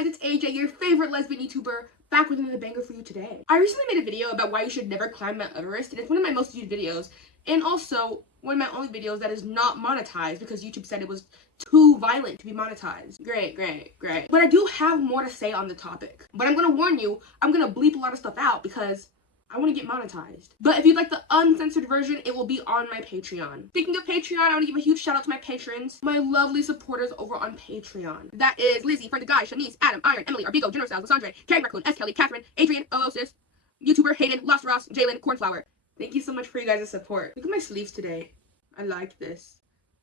It's AJ, your favorite lesbian YouTuber, back with another banger for you today. I recently made a video about why you should never climb Mount Everest, and it's one of my most viewed videos, and also one of my only videos that is not monetized because YouTube said it was too violent to be monetized. Great. But I do have more to say on the topic. But I'm gonna warn you, I'm gonna bleep a lot of stuff out because I want to get monetized. But if you'd like the uncensored version, it will be on my Patreon. Speaking of Patreon, I want to give a huge shout out to my patrons, my lovely supporters over on Patreon. That is Lizzie, Friend the Guy, Shanice, Adam, Iron, Emily, Arbigo, General Styles, Lysandre, Carrie Raccoon, S. Kelly, Catherine, Adrian, Oosis, YouTuber Hayden, Lost Ross, Jalen, Cornflower. Thank you so much for you guys' support. Look at my sleeves today. I like this.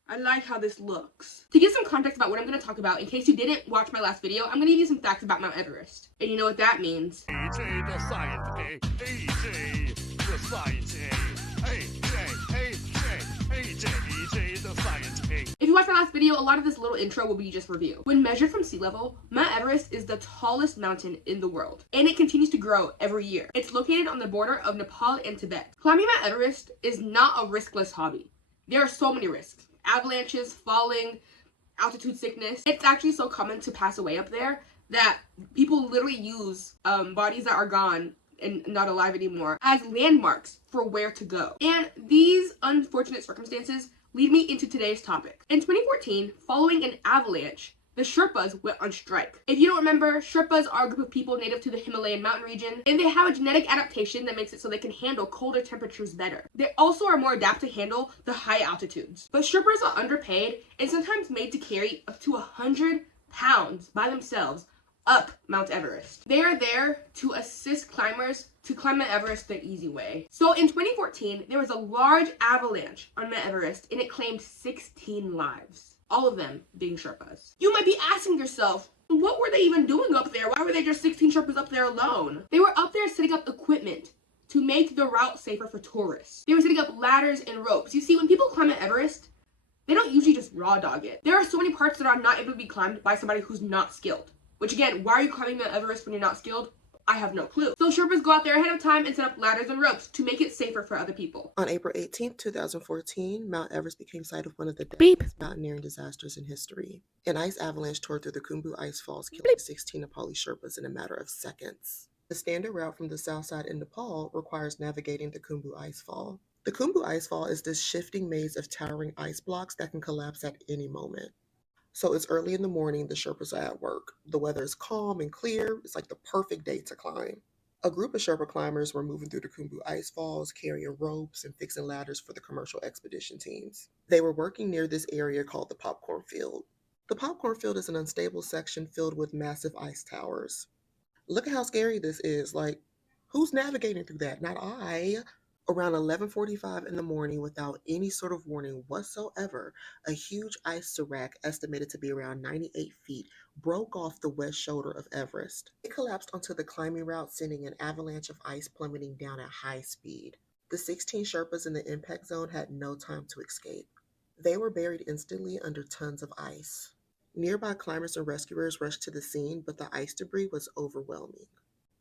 I like how this looks. To give some context about what I'm going to talk about, in case you didn't watch my last video, I'm going to give you some facts about Mount Everest. And you know what that means. AJ the science day, AJ the science day, AJ the science day. If you watched my last video, a lot of this little intro will be just review. When measured from sea level, Mount Everest is the tallest mountain in the world, and it continues to grow every year. It's located on the border of Nepal and Tibet. Climbing Mount Everest is not a riskless hobby. There are so many risks. Avalanches, falling, altitude sickness. It's actually so common to pass away up there that people literally use bodies that are gone and not alive anymore as landmarks for where to go. And these unfortunate circumstances lead me into today's topic. In 2014, following an avalanche, the Sherpas went on strike. If you don't remember, Sherpas are a group of people native to the Himalayan mountain region, and they have a genetic adaptation that makes it so they can handle colder temperatures better. They also are more adapted to handle the high altitudes. But Sherpas are underpaid and sometimes made to carry up to 100 pounds by themselves up Mount Everest. They are there to assist climbers to climb Mount Everest the easy way. So in 2014, there was a large avalanche on Mount Everest, and it claimed 16 lives. All of them being Sherpas. You might be asking yourself, what were they even doing up there? Why were there just 16 Sherpas up there alone? They were up there setting up equipment to make the route safer for tourists. They were setting up ladders and ropes. You see, when people climb Mount Everest, they don't usually just raw dog it. There are so many parts that are not able to be climbed by somebody who's not skilled. Which again, why are you climbing Mount Everest when you're not skilled? I have no clue. So Sherpas go out there ahead of time and set up ladders and ropes to make it safer for other people. On April 18, 2014, Mount Everest became site of one of the deadliest mountaineering disasters in history. An ice avalanche tore through the Khumbu Ice Falls, killing 16 Nepali Sherpas in a matter of seconds. The standard route from the south side in Nepal requires navigating the Khumbu Ice Fall. The Khumbu Ice Fall is this shifting maze of towering ice blocks that can collapse at any moment. So it's early in the morning, the Sherpas are at work. The weather is calm and clear. It's like the perfect day to climb. A group of Sherpa climbers were moving through the Khumbu Ice Falls, carrying ropes and fixing ladders for the commercial expedition teams. They were working near this area called the Popcorn Field. The Popcorn Field is an unstable section filled with massive ice towers. Look at how scary this is. Like, who's navigating through that? Not I. Around 11:45 in the morning, without any sort of warning whatsoever, a huge ice serac estimated to be around 98 feet broke off the west shoulder of Everest. It collapsed onto the climbing route, sending an avalanche of ice plummeting down at high speed. The 16 Sherpas in the impact zone had no time to escape. They were buried instantly under tons of ice. Nearby climbers and rescuers rushed to the scene, but the ice debris was overwhelming.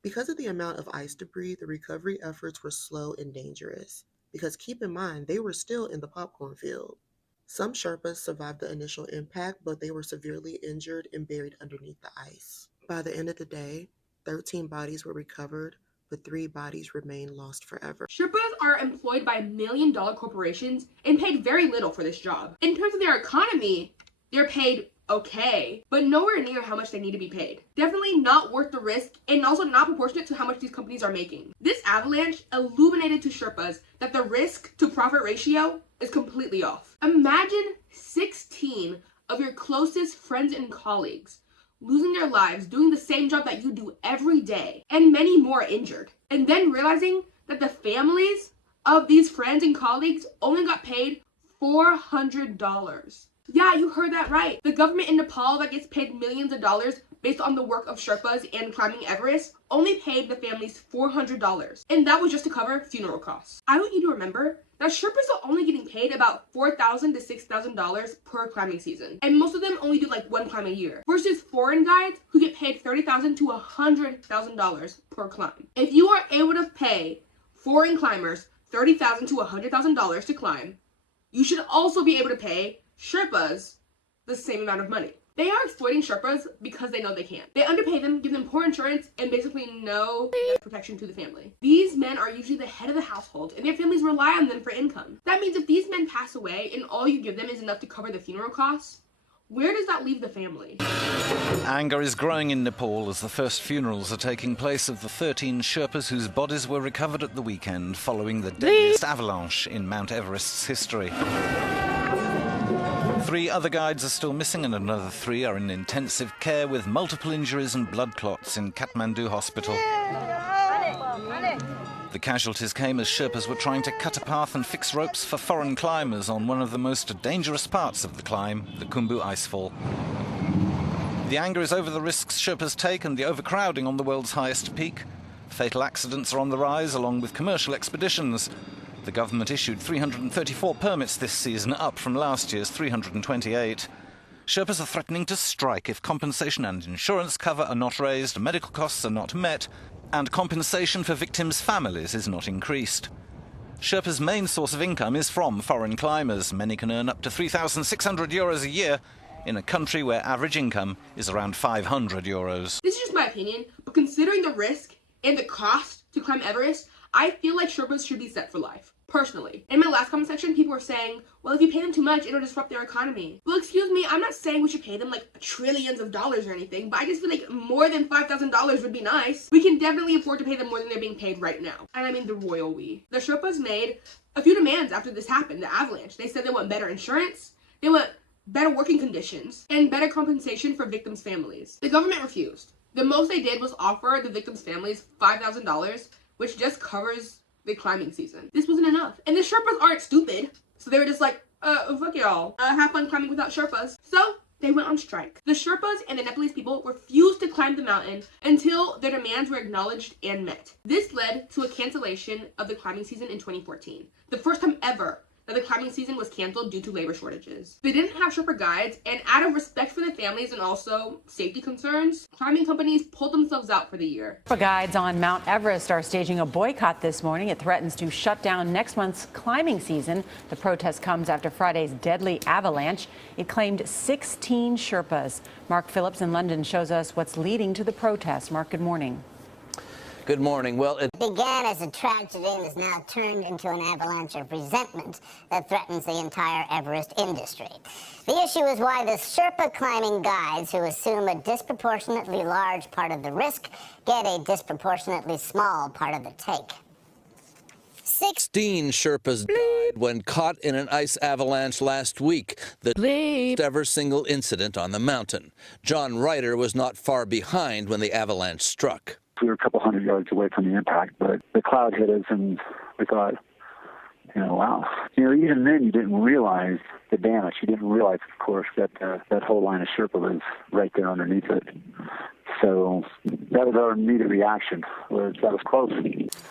Because of the amount of ice debris, the recovery efforts were slow and dangerous. Because keep in mind, they were still in the popcorn field. Some Sherpas survived the initial impact, but they were severely injured and buried underneath the ice. By the end of the day, 13 bodies were recovered, but 3 bodies remained lost forever. Sherpas are employed by million-dollar corporations and paid very little for this job. In terms of their economy, they're paid okay, but nowhere near how much they need to be paid. Definitely not worth the risk, and also not proportionate to how much these companies are making. This avalanche illuminated to Sherpas that the risk to profit ratio is completely off. Imagine 16 of your closest friends and colleagues losing their lives doing the same job that you do every day, and many more injured. And then realizing that the families of these friends and colleagues only got paid $400. Yeah, you heard that right. The government in Nepal that gets paid millions of dollars based on the work of Sherpas and climbing Everest only paid the families $400. And that was just to cover funeral costs. I want you to remember that Sherpas are only getting paid about $4,000 to $6,000 per climbing season. And most of them only do like one climb a year. Versus foreign guides who get paid $30,000 to $100,000 per climb. If you are able to pay foreign climbers $30,000 to $100,000 to climb, you should also be able to pay Sherpas the same amount of money. They are exploiting Sherpas because they know they can. They underpay them, give them poor insurance, and basically no protection to the family. These men are usually the head of the household, and their families rely on them for income. That means if these men pass away and all you give them is enough to cover the funeral costs, where does that leave the family? Anger is growing in Nepal as the first funerals are taking place of the 13 Sherpas whose bodies were recovered at the weekend following the deadliest avalanche in Mount Everest's history. 3 other guides are still missing and another 3 are in intensive care with multiple injuries and blood clots in Kathmandu Hospital. The casualties came as Sherpas were trying to cut a path and fix ropes for foreign climbers on one of the most dangerous parts of the climb, the Khumbu Icefall. The anger is over the risks Sherpas take and the overcrowding on the world's highest peak. Fatal accidents are on the rise along with commercial expeditions. The government issued 334 permits this season, up from last year's 328. Sherpas are threatening to strike if compensation and insurance cover are not raised, medical costs are not met, and compensation for victims' families is not increased. Sherpas' main source of income is from foreign climbers. Many can earn up to €3,600 a year in a country where average income is around €500. This is just my opinion, but considering the risk and the cost to climb Everest, I feel like Sherpas should be set for life. Personally. In my last comment section, people were saying, well, if you pay them too much, it'll disrupt their economy. Well, excuse me, I'm not saying we should pay them like trillions of dollars or anything, but I just feel like more than $5,000 would be nice. We can definitely afford to pay them more than they're being paid right now. And I mean the royal we. The Sherpas made a few demands after this happened, the avalanche. They said they want better insurance, they want better working conditions, and better compensation for victims' families. The government refused. The most they did was offer the victims' families $5,000, which just covers the climbing season. This wasn't enough. And the Sherpas aren't stupid. So they were just like, fuck y'all. Have fun climbing without Sherpas. So they went on strike. The Sherpas and the Nepalese people refused to climb the mountain until their demands were acknowledged and met. This led to a cancellation of the climbing season in 2014. The first time ever that the climbing season was canceled due to labor shortages. They didn't have Sherpa guides, and out of respect for the families and also safety concerns, climbing companies pulled themselves out for the year. Sherpa guides on Mount Everest are staging a boycott this morning. It threatens to shut down next month's climbing season. The protest comes after Friday's deadly avalanche. It claimed 16 Sherpas. Mark Phillips in London shows us what's leading to the protest. Mark, good morning. Good morning. Well, it began as a tragedy and is now turned into an avalanche of resentment that threatens the entire Everest industry. The issue is why the Sherpa climbing guides, who assume a disproportionately large part of the risk, get a disproportionately small part of the take. 16 Sherpas died when caught in an ice avalanche last week, the first ever single incident on the mountain. John Ryder was not far behind when the avalanche struck. We were a couple hundred yards away from the impact, but the cloud hit us, and we thought, wow. Even then, you didn't realize the damage. You didn't realize, of course, that that whole line of Sherpa was right there underneath it. So that was our immediate reaction, that was close.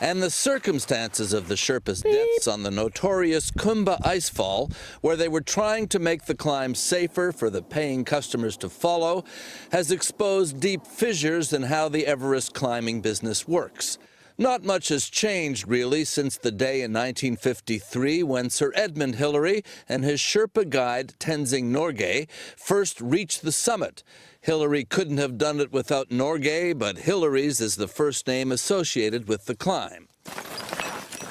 And the circumstances of the Sherpas' deaths on the notorious Khumbu Icefall, where they were trying to make the climb safer for the paying customers to follow, has exposed deep fissures in how the Everest climbing business works. Not much has changed, really, since the day in 1953 when Sir Edmund Hillary and his Sherpa guide, Tenzing Norgay, first reached the summit. Hillary couldn't have done it without Norgay, but Hillary's is the first name associated with the climb.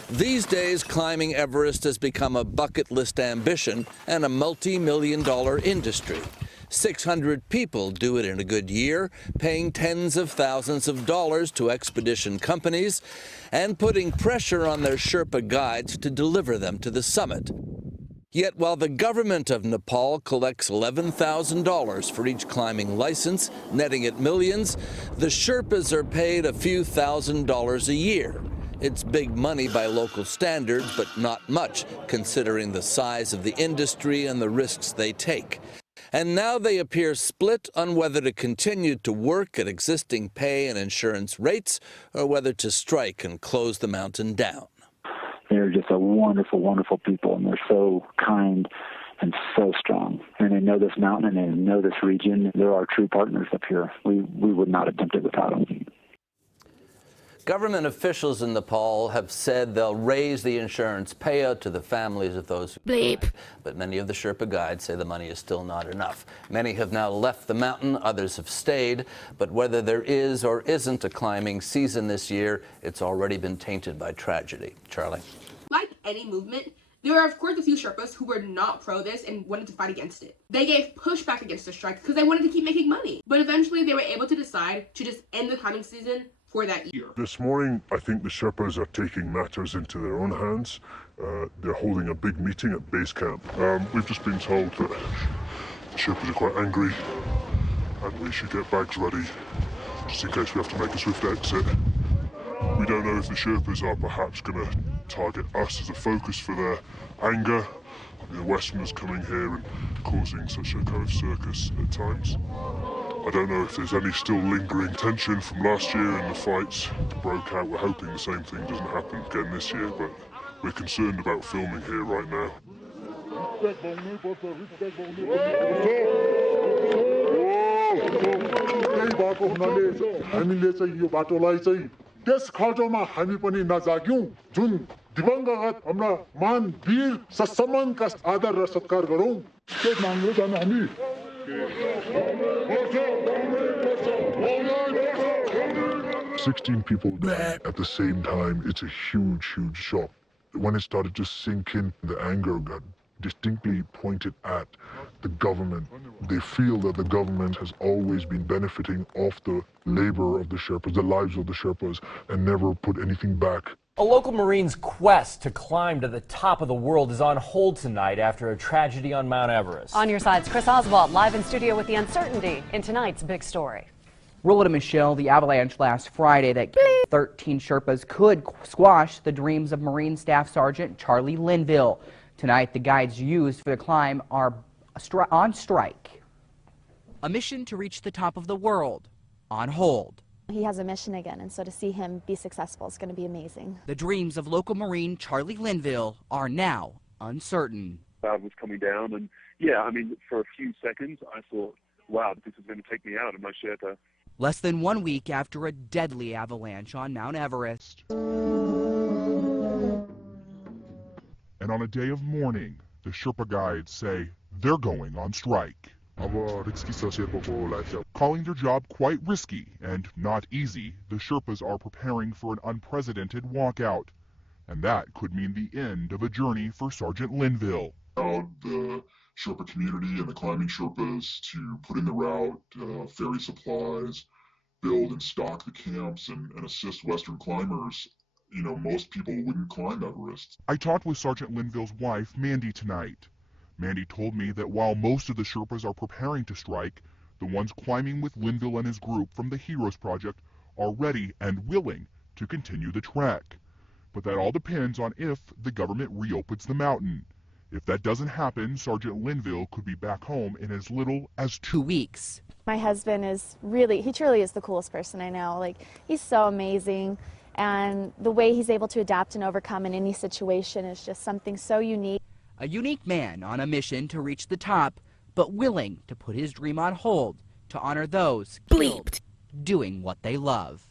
These days, climbing Everest has become a bucket list ambition and a multi-million-dollar industry. 600 people do it in a good year, paying tens of thousands of dollars to expedition companies and putting pressure on their Sherpa guides to deliver them to the summit. Yet while the government of Nepal collects $11,000 for each climbing license, netting at millions, the Sherpas are paid a few $1,000s a year. It's big money by local standards, but not much, considering the size of the industry and the risks they take. And now they appear split on whether to continue to work at existing pay and insurance rates or whether to strike and close the mountain down. They're just a wonderful, wonderful people, and they're so kind and so strong. And they know this mountain and they know this region. They're our true partners up here. We would not attempt it without them. Government officials in Nepal have said they'll raise the insurance payout to the families of those who died, but many of the Sherpa guides say the money is still not enough. Many have now left the mountain, others have stayed, but whether there is or isn't a climbing season this year, it's already been tainted by tragedy. Charlie? Like any movement, there are of course a few Sherpas who were not pro this and wanted to fight against it. They gave pushback against the strike because they wanted to keep making money, but eventually they were able to decide to just end the climbing season for that year. This morning, I think the Sherpas are taking matters into their own hands. They're holding a big meeting at base camp. We've just been told that the Sherpas are quite angry and we should get bags ready just in case we have to make a swift exit. We don't know if the Sherpas are perhaps going to target us as a focus for their anger. I mean, the Westerners coming here and causing such a kind of circus at times. I don't know if there's any still lingering tension from last year and the fights that broke out. We're hoping the same thing doesn't happen again this year, but we're concerned about filming here right now. दिवंगत हाम्रा मान वीर सम्मानका आदर र सत्कार गरौं त्यो माग्नु जानु हामी 16 people died at the same time. It's a huge shock. When it started to sink in, the anger got distinctly pointed at the government. They feel that the government has always been benefiting off the labor of the Sherpas, the lives of the Sherpas, and never put anything back. A local Marine's quest to climb to the top of the world is on hold tonight after a tragedy on Mount Everest. On your sides, Chris Oswald live in studio with the uncertainty in tonight's big story. Roland and Michelle, the avalanche last Friday that killed 13 Sherpas could squash the dreams of Marine Staff Sergeant Charlie Linville. Tonight, the guides used for the climb are on strike. A mission to reach the top of the world on hold. He has a mission again, and so to see him be successful is going to be amazing. The dreams of local Marine Charlie Linville are now uncertain. Cloud was coming down, and yeah, I mean, for a few seconds, I thought, wow, this is going to take me out of my Sherpa. Less than 1 week after a deadly avalanche on Mount Everest. And on a day of mourning, the Sherpa guides say they're going on strike. Calling their job quite risky and not easy, the Sherpas are preparing for an unprecedented walkout. And that could mean the end of a journey for Sergeant Linville. The Sherpa community and the climbing Sherpas to put in the route, ferry supplies, build and stock the camps, and assist Western climbers. You know, most people wouldn't climb Everest. I talked with Sergeant Linville's wife, Mandy, tonight. Mandy told me that while most of the Sherpas are preparing to strike, the ones climbing with Linville and his group from the Heroes Project are ready and willing to continue the trek. But that all depends on if the government reopens the mountain. If that doesn't happen, Sergeant Linville could be back home in as little as 2 weeks. My husband is he truly is the coolest person I know. Like, he's so amazing, and the way he's able to adapt and overcome in any situation is just something so unique. A unique man on a mission to reach the top, but willing to put his dream on hold to honor those killed doing what they love.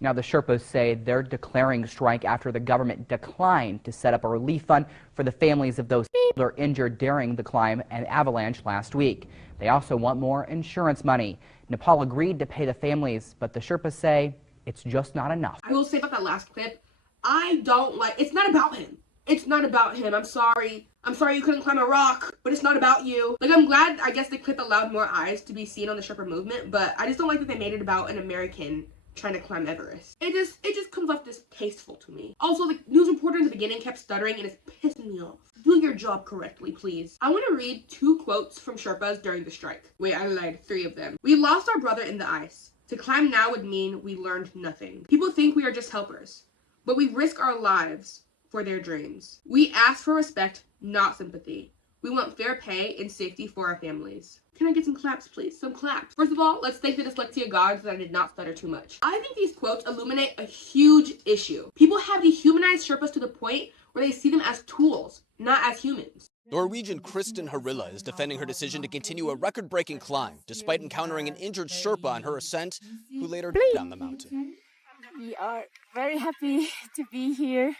Now, the Sherpas say they're declaring strike after the government declined to set up a relief fund for the families of those who are injured during the climb and avalanche last week. They also want more insurance money. Nepal agreed to pay the families, but the Sherpas say it's just not enough. I will say about that last clip, it's not about him. It's not about him. I'm sorry you couldn't climb a rock, but it's not about you. Like, I'm glad, I guess the clip allowed more eyes to be seen on the Sherpa movement, but I just don't like that they made it about an American trying to climb Everest. It just comes off distasteful to me. Also, the news reporter in the beginning kept stuttering and it's pissing me off. Do your job correctly, please. I want to read 2 quotes from Sherpas during the strike. Wait, I lied, 3 of them. We lost our brother in the ice. To climb now would mean we learned nothing. People think we are just helpers, but we risk our lives for their dreams. We ask for respect, not sympathy. We want fair pay and safety for our families. Can I get some claps, please? Some claps. First of all, let's thank the dyslexia gods that I did not stutter too much. I think these quotes illuminate a huge issue. People have dehumanized Sherpas to the point where they see them as tools, not as humans. Norwegian Kristen Harilla is defending her decision to continue a record-breaking climb, despite encountering an injured Sherpa on her ascent, who later died on the mountain. We are very happy to be here.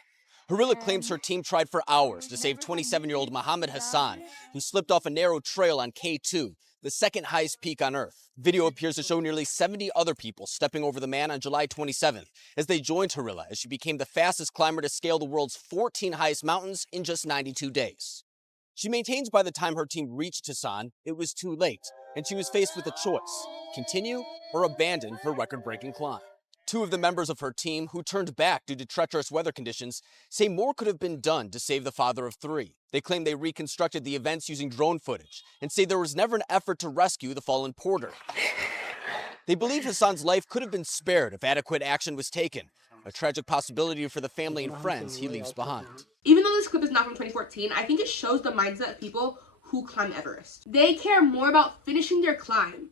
Harilla claims her team tried for hours to save 27-year-old Mohammed Hassan, who slipped off a narrow trail on K2, the second highest peak on Earth. Video appears to show nearly 70 other people stepping over the man on July 27th as they joined Harilla as she became the fastest climber to scale the world's 14 highest mountains in just 92 days. She maintains by the time her team reached Hassan, it was too late, and she was faced with a choice: continue or abandon her record-breaking climb. Two of the members of her team, who turned back due to treacherous weather conditions, say more could have been done to save the father of three. They claim they reconstructed the events using drone footage and say there was never an effort to rescue the fallen porter. They believe Hassan's life could have been spared if adequate action was taken, a tragic possibility for the family and friends he leaves behind. Even though this clip is not from 2014, I think it shows the mindset of people who climb Everest. They care more about finishing their climb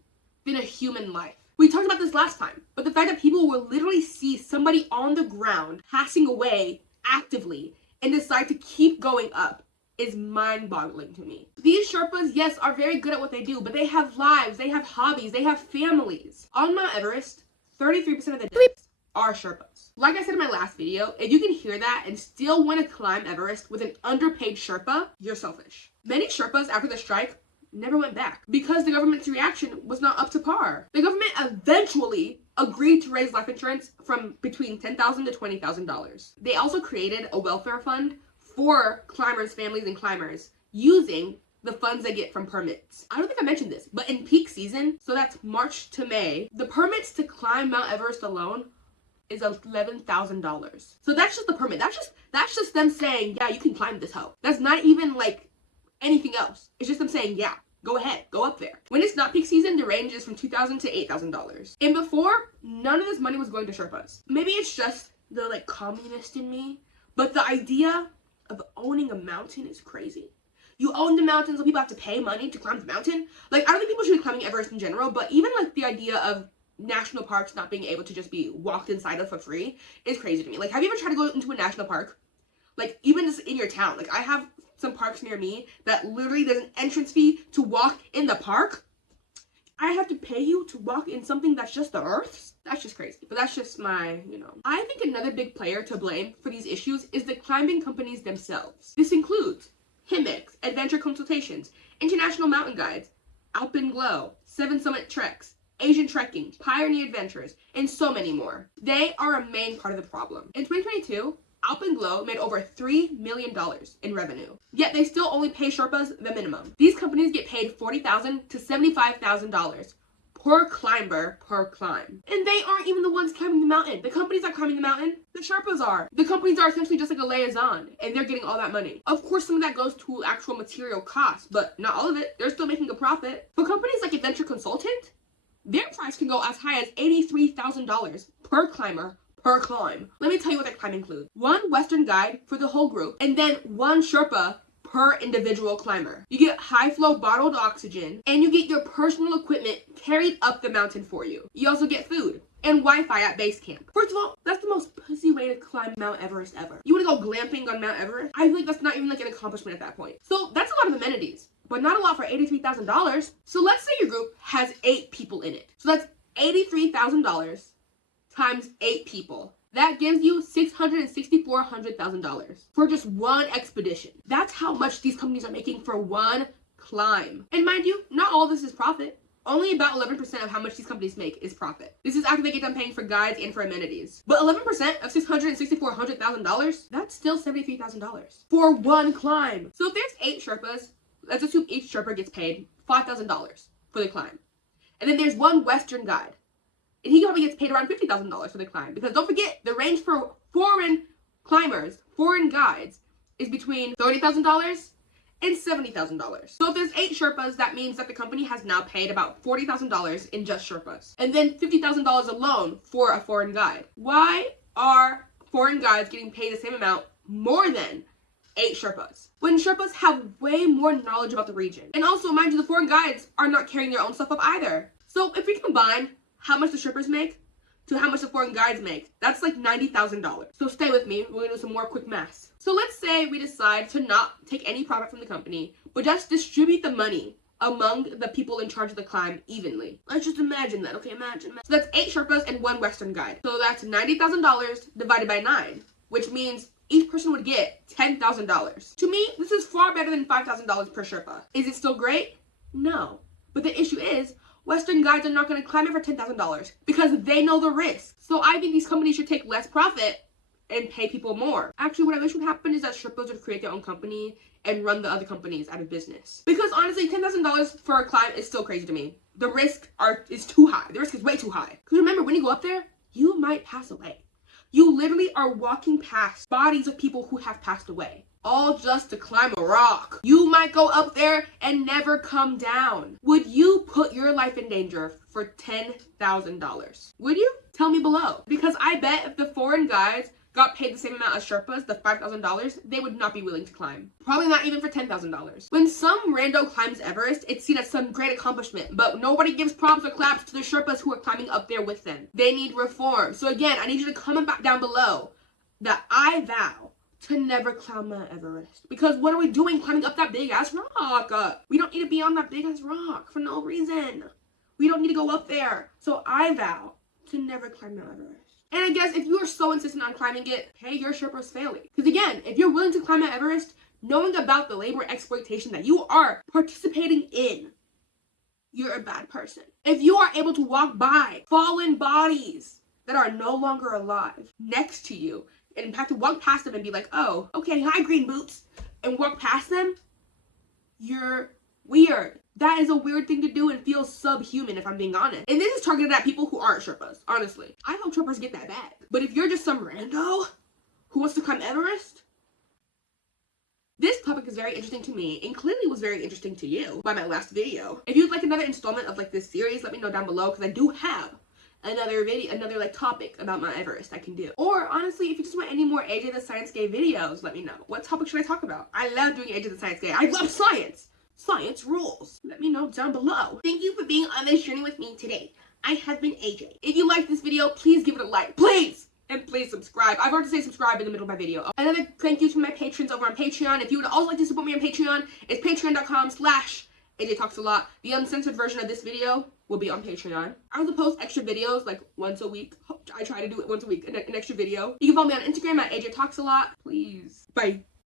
than a human life. We talked about this last time, but the fact that people will literally see somebody on the ground passing away actively and decide to keep going up is mind-boggling to me. These Sherpas, yes, are very good at what they do, but they have lives, they have hobbies, they have families. On Mount Everest, 33% of the deaths are Sherpas. Like I said in my last video, if you can hear that and still want to climb Everest with an underpaid Sherpa, you're selfish. Many Sherpas, after the strike, never went back because the government's reaction was not up to par. The government eventually agreed to raise life insurance from between $10,000 to $20,000. They also created a welfare fund for climbers' families and climbers using the funds they get from permits. I don't think I mentioned this, but in peak season, so that's March to May, the permits to climb Mount Everest alone is $11,000. So that's just the permit. That's just them saying, yeah, you can climb this hoe. That's not even like anything else. It's just them saying, yeah, go ahead, go up there. When it's not peak season, the range is from $2,000 to $8,000. And before, none of this money was going to Sherpas. Maybe it's just the like communist in me, but the idea of owning a mountain is crazy. You own the mountain, so people have to pay money to climb the mountain. Like, I don't think people should be climbing Everest in general, but even like the idea of national parks not being able to just be walked inside of for free is crazy to me. Like, have you ever tried to go into a national park? Like, even just in your town. Like, I have some parks near me that literally there's an entrance fee to walk in the park. I have to pay you to walk in something that's just the Earth's? That's just crazy. But that's just my, I think another big player to blame for these issues is the climbing companies themselves. This includes HIMEX, Adventure Consultations, International Mountain Guides, Alpenglow, Seven Summit Treks, Asian Trekking, Pioneer Adventures, and so many more. They are a main part of the problem. In 2022, Alpenglow made over $3 million in revenue, yet they still only pay Sherpas the minimum. These companies get paid $40,000 to $75,000 per climber per climb. And they aren't even the ones climbing the mountain. The companies are climbing the mountain, the Sherpas are. The companies are essentially just like a liaison, and they're getting all that money. Of course, some of that goes to actual material costs, but not all of it. They're still making a profit. For companies like Adventure Consultant, their price can go as high as $83,000 per climber per climb. Let me tell you what that climb includes. One Western guide for the whole group, and then one Sherpa per individual climber. You get high flow bottled oxygen, and you get your personal equipment carried up the mountain for you. You also get food and Wi-Fi at base camp. First of all, that's the most pussy way to climb Mount Everest ever. You want to go glamping on Mount Everest? I feel like that's not even like an accomplishment at that point. So that's a lot of amenities, but not a lot for $83,000. So let's say your group has 8 people in it. So that's $83,000 times 8 people. That gives you $664,000 for just one expedition. That's how much these companies are making for one climb. And mind you, not all of this is profit. Only about 11% of how much these companies make is profit. This is after they get done paying for guides and for amenities. But 11% of $664,000, that's still $73,000 for one climb. So if there's 8 Sherpas, let's assume each Sherpa gets paid $5,000 for the climb. And then there's one Western guide. And he probably gets paid around $50,000 for the climb. Because don't forget, the range for foreign climbers, foreign guides, is between $30,000 and $70,000. So if there's 8 Sherpas, that means that the company has now paid about $40,000 in just Sherpas. And then $50,000 alone for a foreign guide. Why are foreign guides getting paid the same amount more than 8 Sherpas, when Sherpas have way more knowledge about the region? And also, mind you, the foreign guides are not carrying their own stuff up either. So if we combine how much the Sherpas make to how much the foreign guides make, that's like $90,000. So stay with me, we're gonna do some more quick math. So let's say we decide to not take any profit from the company, but just distribute the money among the people in charge of the climb evenly. Let's just imagine that, okay? Imagine. So that's 8 Sherpas and 1 Western guide. So that's $90,000 divided by 9, which means each person would get $10,000. To me, this is far better than $5,000 per Sherpa. Is it still great? No. But the issue is, Western guides are not going to climb it for $10,000 because they know the risk. So I think these companies should take less profit and pay people more. Actually, what I wish would happen is that Sherpas would create their own company and run the other companies out of business. Because honestly, $10,000 for a climb is still crazy to me. The risk is too high. The risk is way too high. Because remember, when you go up there, you might pass away. You literally are walking past bodies of people who have passed away, all just to climb a rock. You might go up there and never come down. Would you put your life in danger for $10,000? Would you? Tell me below. Because I bet if the foreign guides got paid the same amount as Sherpas, the $5,000, they would not be willing to climb. Probably not even for $10,000. When some rando climbs Everest, it's seen as some great accomplishment, but nobody gives props or claps to the Sherpas who are climbing up there with them. They need reform. So again, I need you to comment back down below that I vow to never climb Mount Everest. Because what are we doing climbing up that big ass rock? We don't need to be on that big ass rock for no reason. We don't need to go up there. So I vow to never climb Mount Everest. And I guess if you are so insistent on climbing it, hey, your Sherpa's failing. Because again, if you're willing to climb Mount Everest, knowing about the labor exploitation that you are participating in, you're a bad person. If you are able to walk by fallen bodies that are no longer alive next to you, and have to walk past them and be like, oh, okay, hi, green boots, and walk past them, you're weird. That is a weird thing to do and feels subhuman, if I'm being honest. And this is targeted at people who aren't Sherpas, honestly. I hope Sherpas get that back. But if you're just some rando who wants to climb Everest, this topic is very interesting to me and clearly was very interesting to you by my last video. If you'd like another installment of like this series, let me know down below because I do have another video, another like topic about Mount Everest I can do. Or honestly, if you just want any more AJ the Science Gay videos, let me know. What topic should I talk about? I love doing AJ the Science Gay. I love science. Science rules. Let me know down below. Thank you for being on this journey with me today. I have been AJ. If you liked this video, please give it a like. Please! And please subscribe. I've already said subscribe in the middle of my video. Another thank you to my patrons over on Patreon. If you would also like to support me on Patreon, it's patreon.com/AJTalksAlot. The uncensored version of this video will be on Patreon. I also post extra videos like once a week. I try to do it once a week, an extra video. You can follow me on Instagram at AJTalksAlot. Please. Bye.